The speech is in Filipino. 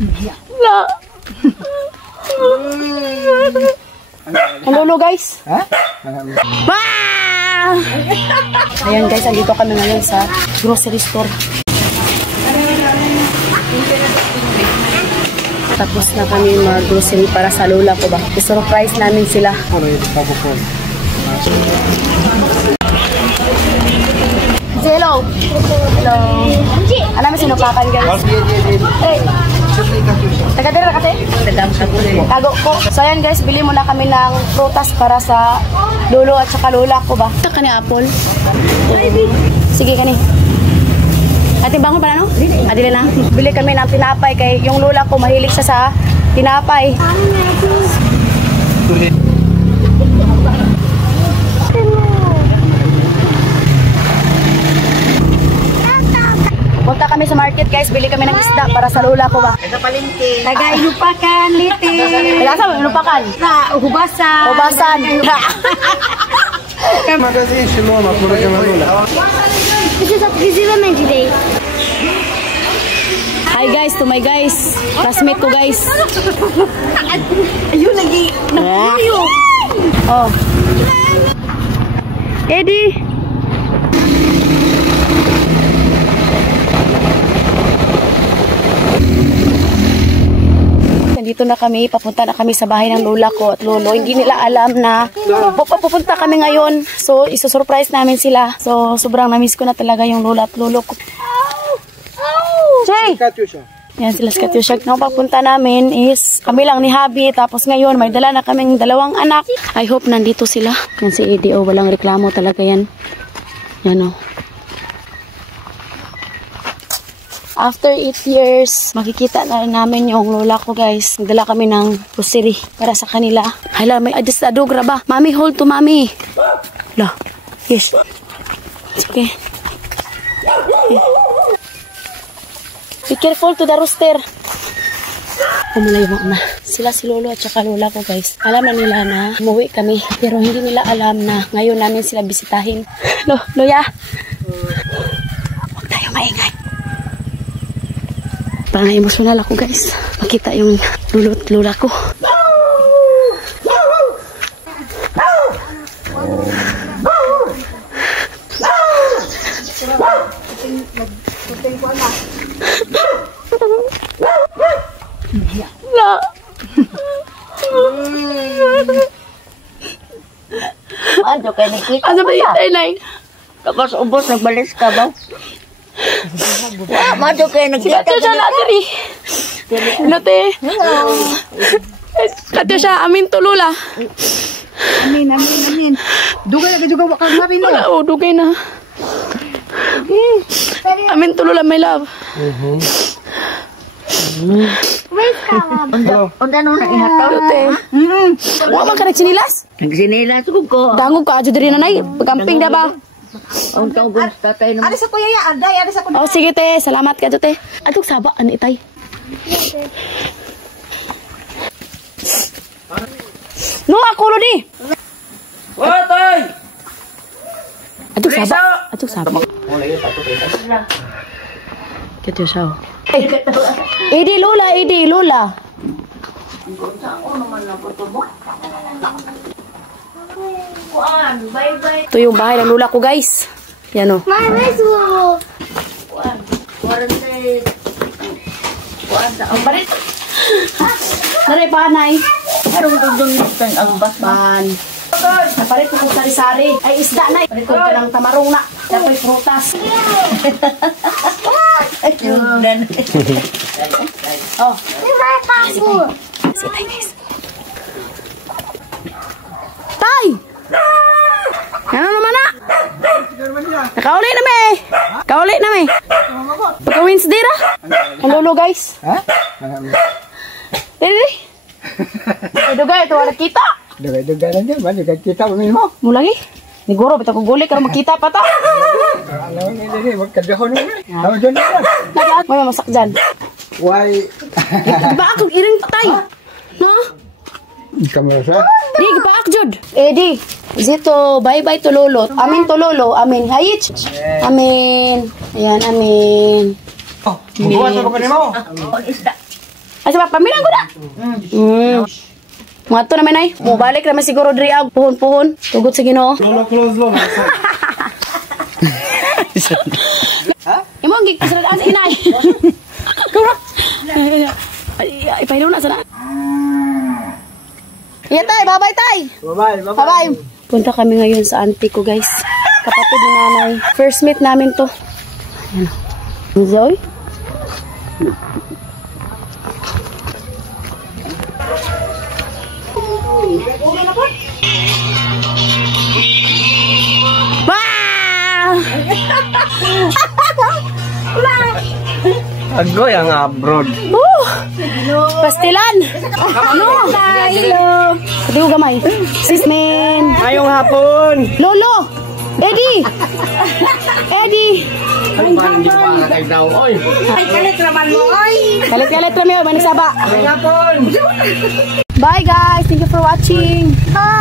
La. Hello guys. Ha? Wow! Ayan guys, andito kami ngayon sa grocery store. Tapos na kami mag-grocery para sa lola ko ba. I-surprise namin sila. Hello. Hello. Alam mo sinupakan guys? Taga-dira kasi? Tago ko. So ayan guys, bili muna kami ng prutas para sa lolo at saka lola ko ba. Ito kani apple. Sige kani. Ate bangon pala no? Adili na. Bili kami ng tinapay kay yung lola ko mahilig siya sa tinapay. Punta kami sa market guys, bili kami ng isda para sa lola ko ba. Sa palengke. Taga-Inupakan, Liti. Ilasa mo, Inupakan? Hubasan. Hubasan. Magazine, Shiloma, puro ka malula. Exclusivamente today. Hi guys, to my guys. Classmate ko guys. Ayun, lagi. Nakuyo. Oh. Eddie. Dito na kami, papunta na kami sa bahay ng lola ko at lolo. Hindi nila alam na pupunta kami ngayon. So, isusurprise namin sila. So, sobrang na-miss ko na talaga yung lola at lolo ko. Jay! Yan sila sa Katyusha. Ang papunta namin is kami lang ni Habi. Tapos ngayon, may dala na kaming 2 anak. I hope nandito sila. Yan si Eddie. Oh, walang reklamo talaga yan. Yan o. After 8 years, makikita na rin namin yung lola ko guys. Nagdala kami ng grocery para sa kanila. Hala, may adjustadogra ba? Mami, hold to mami. La, yes. Okay. Be careful to the rooster. Umulay mo na. Sila si lolo at saka lola ko guys. Alam na nila na umuwi kami. Pero hindi nila alam na ngayon namin sila bisitahin. Loya. Huwag tayo maingay. Parang emosyonal ako guys. Makita yung lolo at lola ko. La. Ano kayo nakita? Ano ba yung tayo? Tapos ubos, nagbalis ka ba? Mado kayo nakita. Katyusha na diri. Ano te? Katyusha, amin to lola. Amin. Dugay na juga wakang marin mo. Wala, oh, dugay na. Amin to lola, my love. Onda nung naihataw. Te. Wala man ka nagsinilas? Nagsinilas ko. Dangog ka, adyo diri nanay. Pagkamping na ba? Ang tawag sa tatay naman. Ada sa kuya ya, ada sa kuya. Oh, sige te, salamat ka to te. Atong saba, ano itay? No, ako lo di. Watay! Atong saba. Atong saba. Kaya siya. Idi lola. Ito yung bahay ng lola ko guys. Yan o. Ang barit. Naray pa nay. Harong dugdong nito ang basban. Napalit ko kong sari-sari. Ay isda na. Palit ko ka ng tamarong na. Dapat prutas. Oh. Si Tay guys. Tay! Ano naman na? Nakauli na may. Kauli na may. Pagka Wednesday ra. Ang lolo guys. Ha? Dili. Dugay ito wala kita. Dugay lang dyan ba? Dugay kita mo mo. Mulagi. Niguro bitaw ko guli karo makita pa ta. Ano ni magkadahon na. Ano dyan na? May masak dyan. Why? Ba ako iring tay. No? Kamera sa? Di ba akjud? Di. Zito, bye-bye to lolo. Amin to lolo. Amin. Hayit. Amin. Ayan, amin. Oh, buwan sa ko ni mo. Isda. Ay, sa pamilang ko na. Mga to naman ay. Balik naman siguro diri ang puhon-puhon. Tugot sa Ginoo. Lola, close, Lola. Imong gikisalaan sa inay. Kura. Ay, pahilaw na sana. Iya tay, bye-bye tay. Bye-bye, bye-bye. Bye-bye. Punta kami ngayon sa auntie ko, guys. Kapatid ni nanay. First meet namin to. Ayan. Zoe. Wow! Agoy ang abroad. Pastilan! Ano? Hello! Hindi ko gamay. Sismin! Ngayong hapon. Lolo! Eddie! Eddie! Ay, man, di ba kay daw? Oy. Kalit-kalit rami, manisaba. Ngayong hapon. Bye guys! Thank you for watching! Bye!